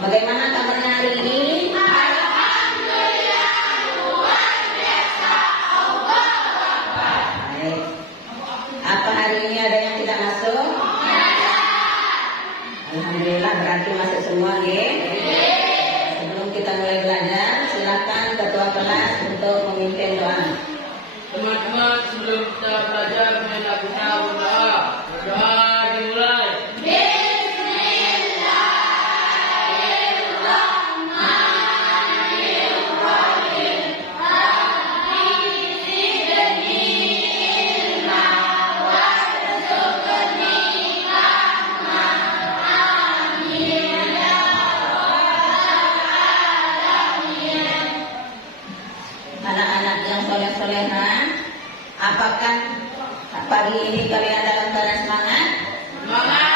Bagaimana kabarnya hari ini? Alhamdulillah luar biasa. Allah Akbar. Baik. Apa hari ini ada yang tidak masuk? Ada. Alhamdulillah berarti masuk semua, ya? Sebelum kita mulai belajar, silakan ketua kelas untuk memimpin doa. Teman-teman, sebelum kita belajar mengenai berdoa, berdoa dimulai. Anak-anak yang soleh-solehan, apakah pagi ini kalian dalam keadaan semangat? Semangat.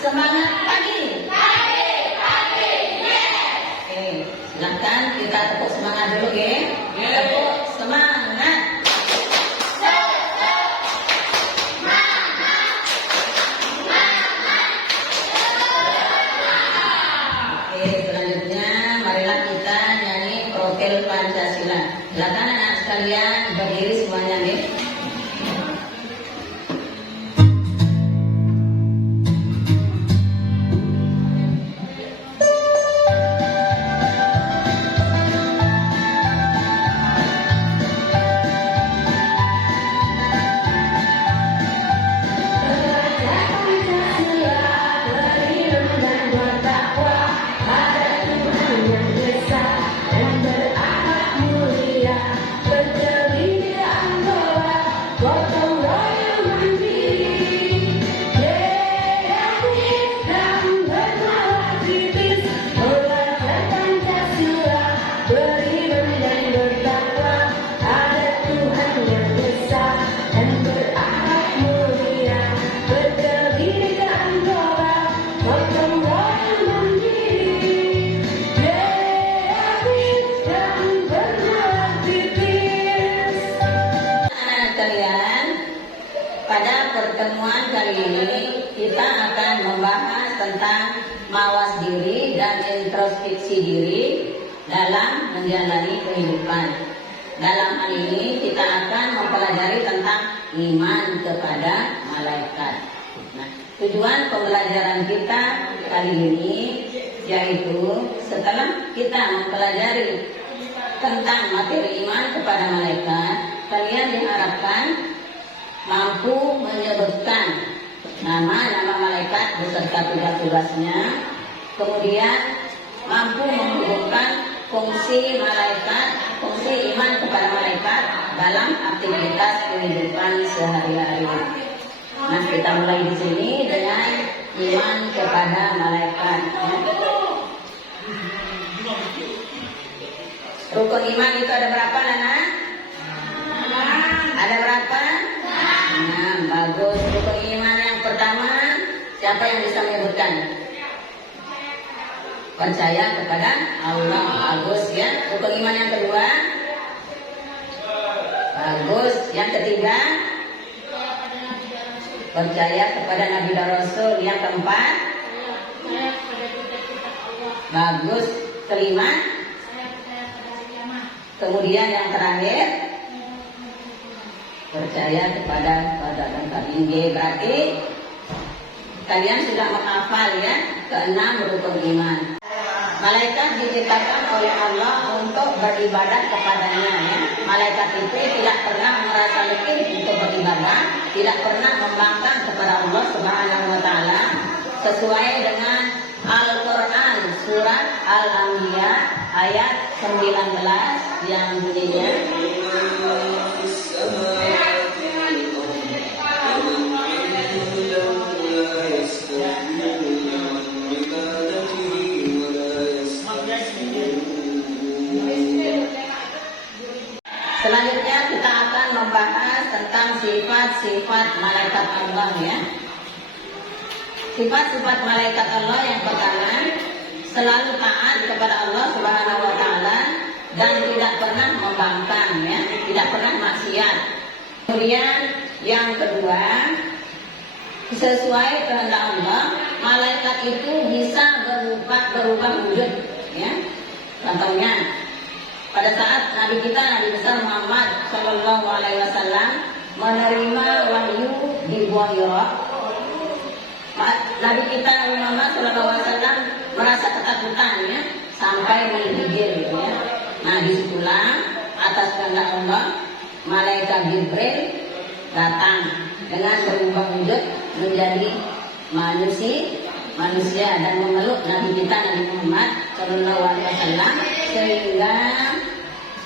Semangat pagi. Pagi, yes. Oke, silakan kita tepuk semangat dulu, ya. Ya. Tepuk semangat. Oke, selanjutnya marilah kita nyanyi profil Pancasila. Silakan anak sekalian berdiri semuanya, nih. Anak-anak sekalian, pada pertemuan kali ini kita akan membahas tentang mawas diri dan introspeksi diri dalam menjalani kehidupan. Dalam hal ini kita akan mempelajari tentang iman kepada malaikat. Nah, tujuan pembelajaran kita kali ini yaitu setelah kita mempelajari tentang materi iman kepada malaikat, kalian diharapkan mampu menyebutkan nama-nama malaikat beserta tugas-tugasnya, kemudian mampu menghubungkan fungsi malaikat, fungsi iman kepada malaikat dalam aktivitas kehidupan sehari-hari. Nah, kita mulai di sini dengan iman kepada malaikat. Rukun iman itu ada berapa, Nana? Ada berapa? 6. Bagus. Rukun iman yang pertama, siapa yang bisa menyebutkan? Percaya kepada Allah. Bagus, ya. Rukun iman yang kedua? Bagus. Yang ketiga? Percaya kepada Nabi dan Rasul. Yang keempat? Bagus. Kelima? Kemudian yang terakhir, percaya kepada dan tinggi. Berarti kalian sudah menghafal, ya, keenam rukun iman. Malaikat diciptakan oleh Allah untuk beribadah kepadanya, ya. Malaikat itu tidak pernah merasa letih untuk beribadah, tidak pernah membangkang kepada Allah Subhanahu wa taala, sesuai dengan Al-Quran surat Al-Anbiya ayat 19 yang bunyinya, selanjutnya kita akan membahas tentang sifat-sifat malaikat Allah, ya. Sifat-sifat malaikat Allah yang pertama, selalu taat kepada Allah Subhanahu wa taala dan tidak pernah membangkang, ya, tidak pernah maksiat. Kemudian yang kedua, sesuai kehendak Allah, malaikat itu bisa berubah wujud, ya. Contohnya, pada saat Nabi kita Nabi besar Muhammad Shallallahu Alaihi Wasallam menerima wahyu di Gua Hira, Nabi kita Nabi Muhammad Shallallahu Alaihi Wasallam merasa ketakutan, ya, sampai menggigil, ya. Nah, disitulah atas kehendak Allah malaikat Jibril datang dengan berubah wujud menjadi manusia dan memeluk Nabi kita Nabi Muhammad Shallallahu Alaihi Wasallam sehingga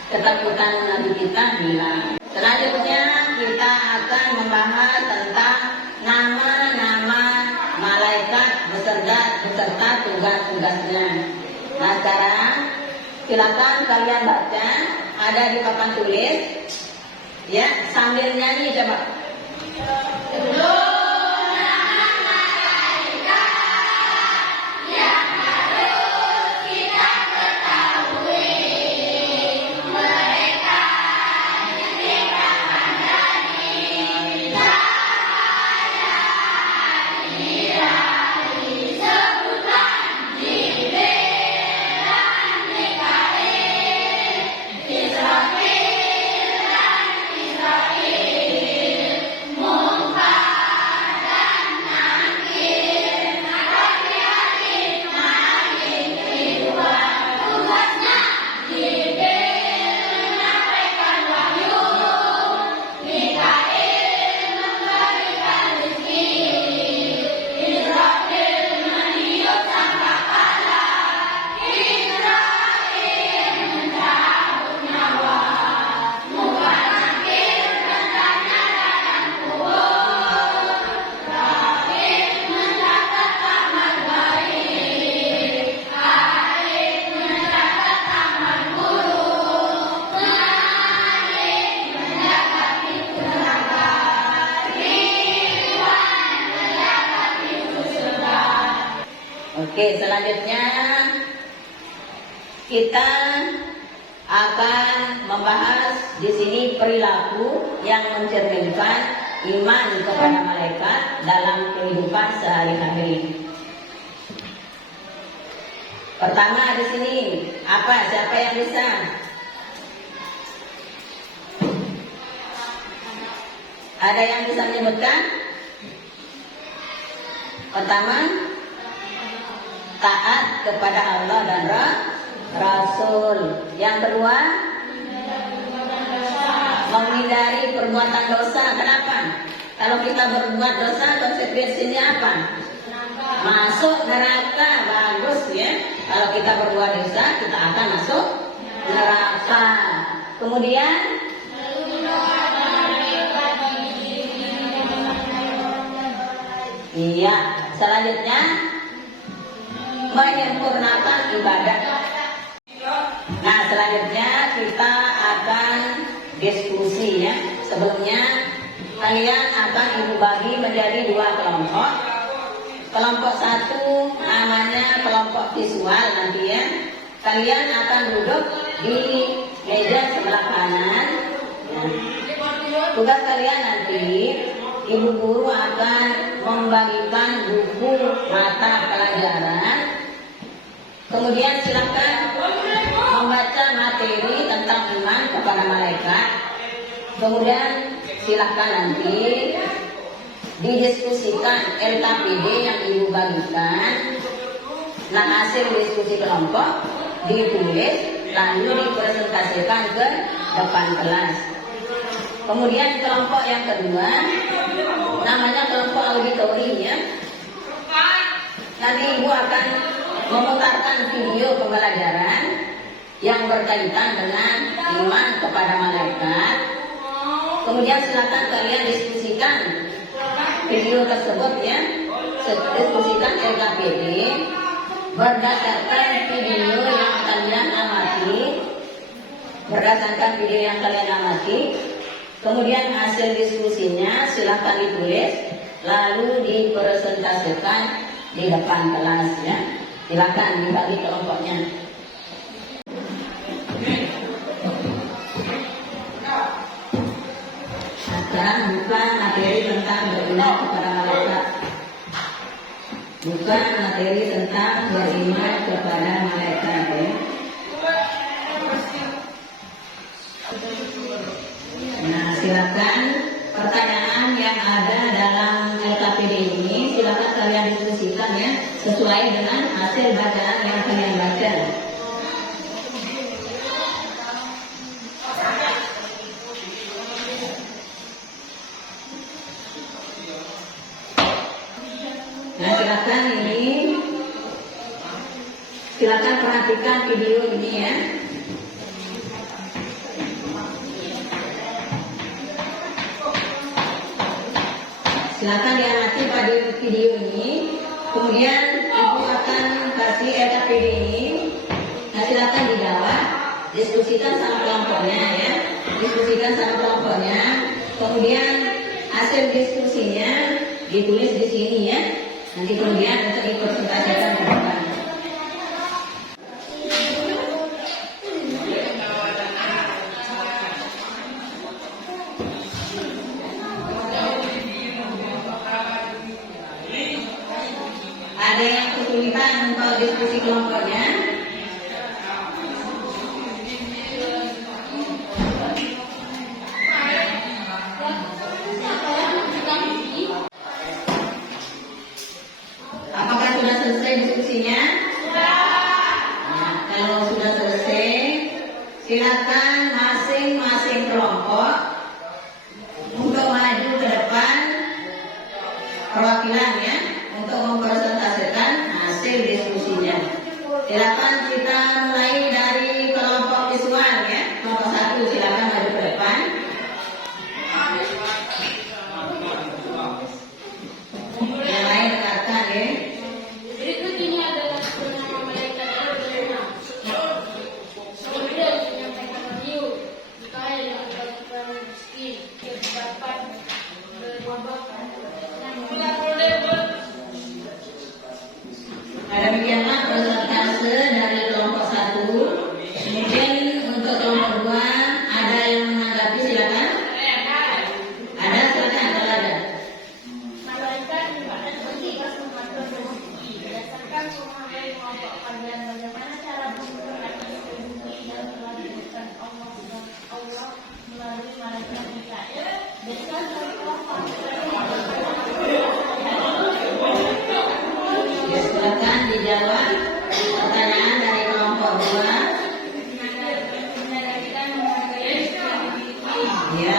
ketakutan Nabi kita hilang. Selanjutnya kita akan membahas tentang nama-nama malaikat beserta tugas-tugasnya. Nah, sekarang silakan kalian baca, ada di papan tulis, ya, sambil nyanyi coba. Oke, selanjutnya kita akan membahas di sini perilaku yang mencerminkan iman kepada malaikat dalam kehidupan sehari-hari. Pertama di sini apa? Siapa yang bisa? Ada yang bisa menyebutkan? Pertama, taat kepada Allah dan Rasul. Yang kedua, menghindari perbuatan dosa. Kenapa? Kalau kita berbuat dosa, konsekuensinya apa? Masuk neraka. Bagus, ya. Kalau kita berbuat dosa, kita akan masuk neraka. Kemudian iya, selanjutnya menyempurnakan ibadah. Nah, selanjutnya kita akan diskusi, ya. Sebelumnya kalian akan ibu bagi menjadi dua kelompok. Kelompok satu namanya kelompok visual nanti, ya. Kalian akan duduk di meja sebelah kanan. Nah, tugas kalian nanti ibu guru akan membagikan buku mata pelajaran. Kemudian silakan membaca materi tentang iman kepada malaikat. Kemudian silakan nanti didiskusikan LKPD yang ibu bagikan. Nah, hasil diskusi kelompok ditulis lalu dipresentasikan ke depan kelas. Kemudian kelompok yang kedua namanya kelompok auditori, ya. Nanti ibu akan memutarkan video pembelajaran yang berkaitan dengan iman kepada malaikat. Kemudian silakan kalian diskusikan video tersebut, ya. Diskusikan LKPD berdasarkan video yang kalian amati. Berdasarkan video yang kalian amati. Kemudian hasil diskusinya silakan ditulis lalu dipresentasikan di depan kelas, ya. Silakan dibagi kelompoknya. Nah, sekarang buka materi tentang beriman kepada malaikat. Buka membuka materi tentang beriman kepada malaikat ya. Nah, silakan pertanyaan yang ada dalam LKPD ini silakan kalian diskusikan ya sesuai dengan hasil bacaan yang kalian baca. Nah, silakan perhatikan video ini ya. Silakan diamati pada video ini. Kemudian ibu akan kasih LKPD ini. Nah, silakan dijawab. Diskusikan sama kelompoknya ya. Diskusikan sama kelompoknya. Kemudian hasil diskusinya ditulis di sini ya. Nanti kemudian untuk dipresentasikan ke depan. Ada yang kesulitan untuk diskusi kelompoknya? Apakah sudah selesai diskusinya? Nah, kalau sudah selesai, silakan masing-masing kelompok untuk maju ke depan perwakilan ya, untuk mempresentasikan hasil diskusinya. Silakan kita mulai dari kelompok visual ya. Kelompok 1 silakan maju ke depan. Yang lain dengarkan ya. Berikut ini adalah nama malaikat berenang. Kemudian menyampaikan wahyu, kaya yang mendapatkan rezeki, dapat berwabah. Demikianlah presentase dari kelompok 1. Kemudian untuk kelompok 2 ada yang menanggapi silakan. Ada silakan kalau ada. Malaikat merupakan petugas mengatur rezeki berdasarkan pemahaman kelompok kalian bagaimana cara memperoleh rezeki dan melanjutkan Allah melalui malaikat Mikail. Dengan kelompok Ya, silakan dijawab pertanyaan dari kelompok 2. Ya.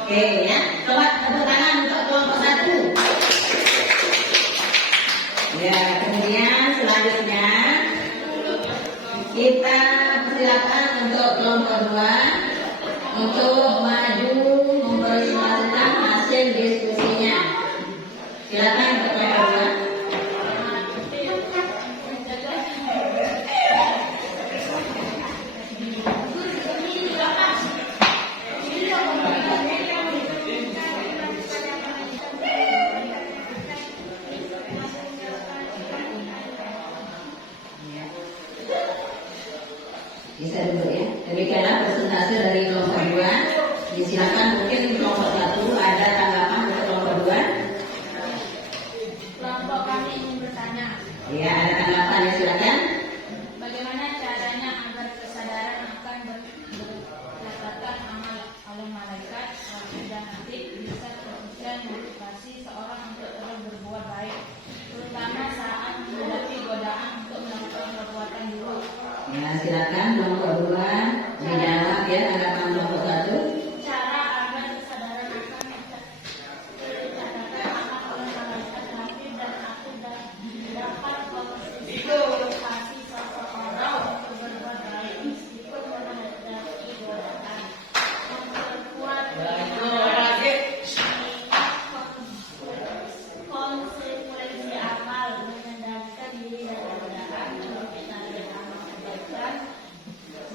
Oke ya, coba tepuk tangan untuk kelompok 1. Ya, kemudian selanjutnya kita persilakan untuk kelompok 2 untuk maju mempresentasikan hasil diskusinya. Silakan untuk kelompok 2. Bisa dulu ya. Demikianlah presentasi dari kelompok 2. Disilakan mungkin kelompok 1 ada tanggapan untuk kelompok 2. Kelompok kami ingin bertanya, Ya, ada tanggapan ya, silakan. bagaimana caranya agar kesadaran akan berdasarkan amal oleh malaikat dan nanti bisa teruskan motivasi seorang untuk terus berbuat baik, terutama saat menghadapi godaan untuk melakukan perbuatan buruk. Ya, silakan kelompok 2 dijawab ya tanggapan kelompok 1. Cara agar kesadaran akan mencatatkan amal oleh malaikat nanti dan aku dapat motivasi seseorang untuk berbuat baik meskipun menghadapi godaan, memperkuat konsekuensi amal, mengendalikan diri dari godaan, menghindari amal kebaikan,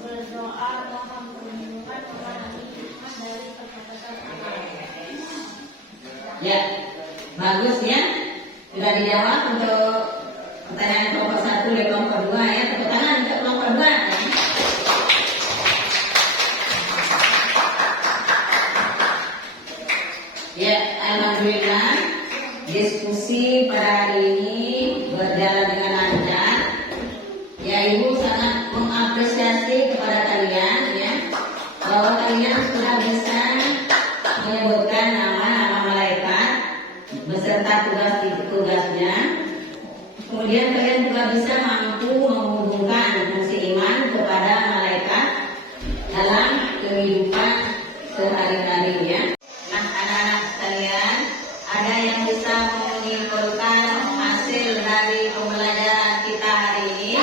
berdoa mohon perlindungan memahami hikmah dari perkataan amal. Ya, bagus ya. Sudah dijawab untuk Pertanyaan kelompok 1 dan kelompok 2 ya. Tepuk tangan untuk kelompok 2. Ya, alhamdulillah diskusi pada hari ini berjalan dengan lancar. Ya, Ibu sangat mengapresiasi kepada kalian ya, bahwa kalian sudah bisa menyebutkan nama-nama malaikat beserta tugas-tugasnya. Kemudian kalian juga bisa mampu menghubungkan fungsi iman kepada malaikat dalam kehidupan sehari-harinya. Nah, anak-anak sekalian, ada yang bisa menyimpulkan hasil dari pembelajaran kita hari ini?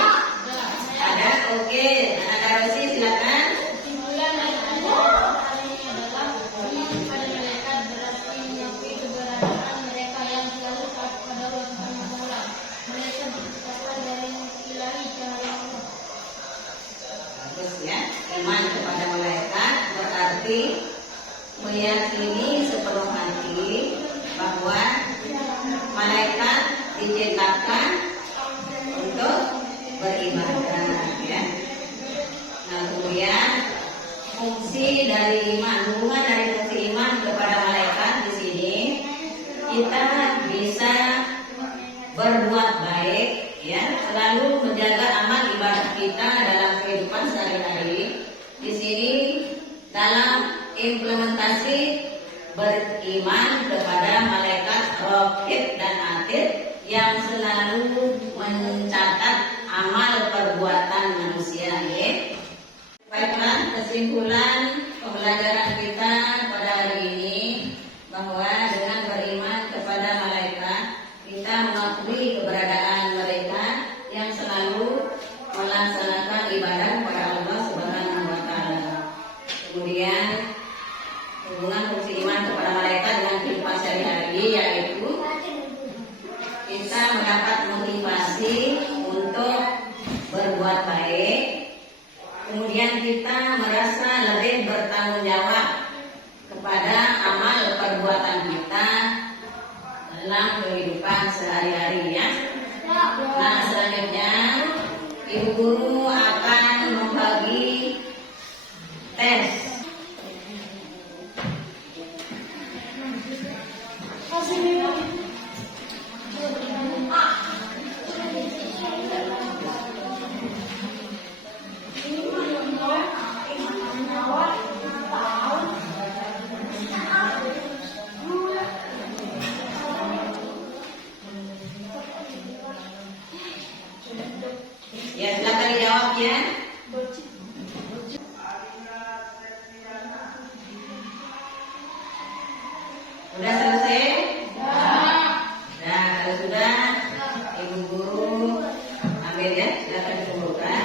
Ada? Oke, anak Rosi silakan. Kesimpulan dari pelajaran hari ini adalah iman kepada malaikat berarti mengakui keberadaan mereka yang selalu taat kepada Allah Subhanahu wa Ta'ala. Mereka diciptakan dari nur ilahi cahaya Allah. Bagus ya, iman kepada malaikat berarti meyakini sepenuh hati bahwa malaikat diciptakan untuk beribadah ya. Nah, kemudian fungsi dari iman, hubungan dari fungsi iman kepada malaikat di sini, kita bisa berbuat baik ya, selalu menjaga amal ibadah kita dalam kehidupan sehari-hari. Di sini dalam implementasi beriman kepada malaikat raqib dan atid yang selalu mencatat amal perbuatan manusia ya. Baiklah, kesimpulan pembelajaran kita pada hari ini bahwa dengan beriman kepada malaikat kita mengakui keberadaan mereka yang selalu melaksanakan ibadah kepada Allah Subhanahu wa Ta'ala. Kemudian hubungan fungsi iman kepada malaikat dengan kehidupan sehari-hari, yaitu kita mendapat motivasi untuk berbuat baik. Kemudian kita merasa lebih bertanggung jawab kepada amal perbuatan kita dalam kehidupan sehari-hari ya. Nah, selanjutnya Ibu Guru akan membagi tes. Ya, silakan dijawab ya. Sudah selesai? Nah, kalau sudah, Ibu Guru ambil ya, silakan dikumpulkan.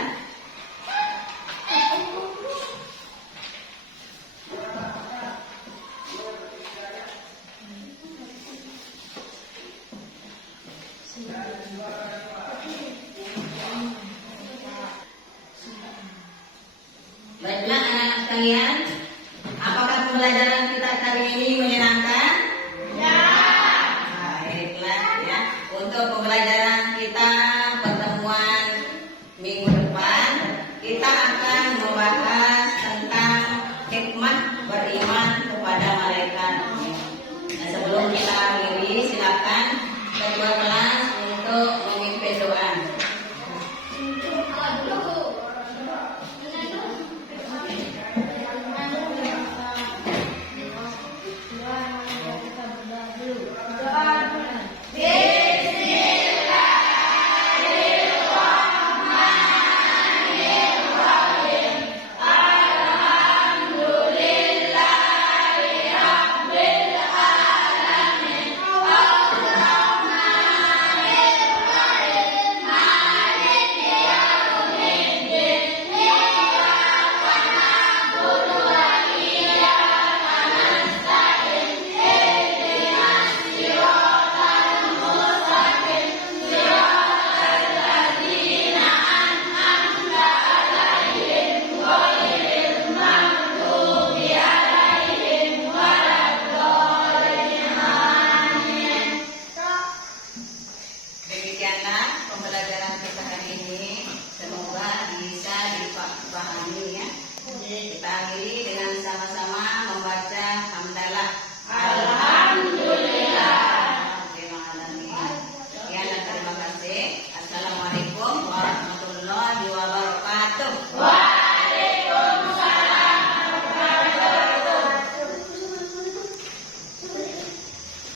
Baiklah anak-anak sekalian, apakah pembelajaran kita kali ini menyenangkan? Ya. Baiklah ya. Untuk pembelajaran kita pertemuan minggu depan, kita akan membahas tentang hikmah beriman kepada malaikat. Nah, sebelum kita akhiri, silakan ketua kelas untuk memimpin doa. ya pembelajaran kita hari ini. Semoga bisa dipahami ya. Kita akhiri dengan sama-sama.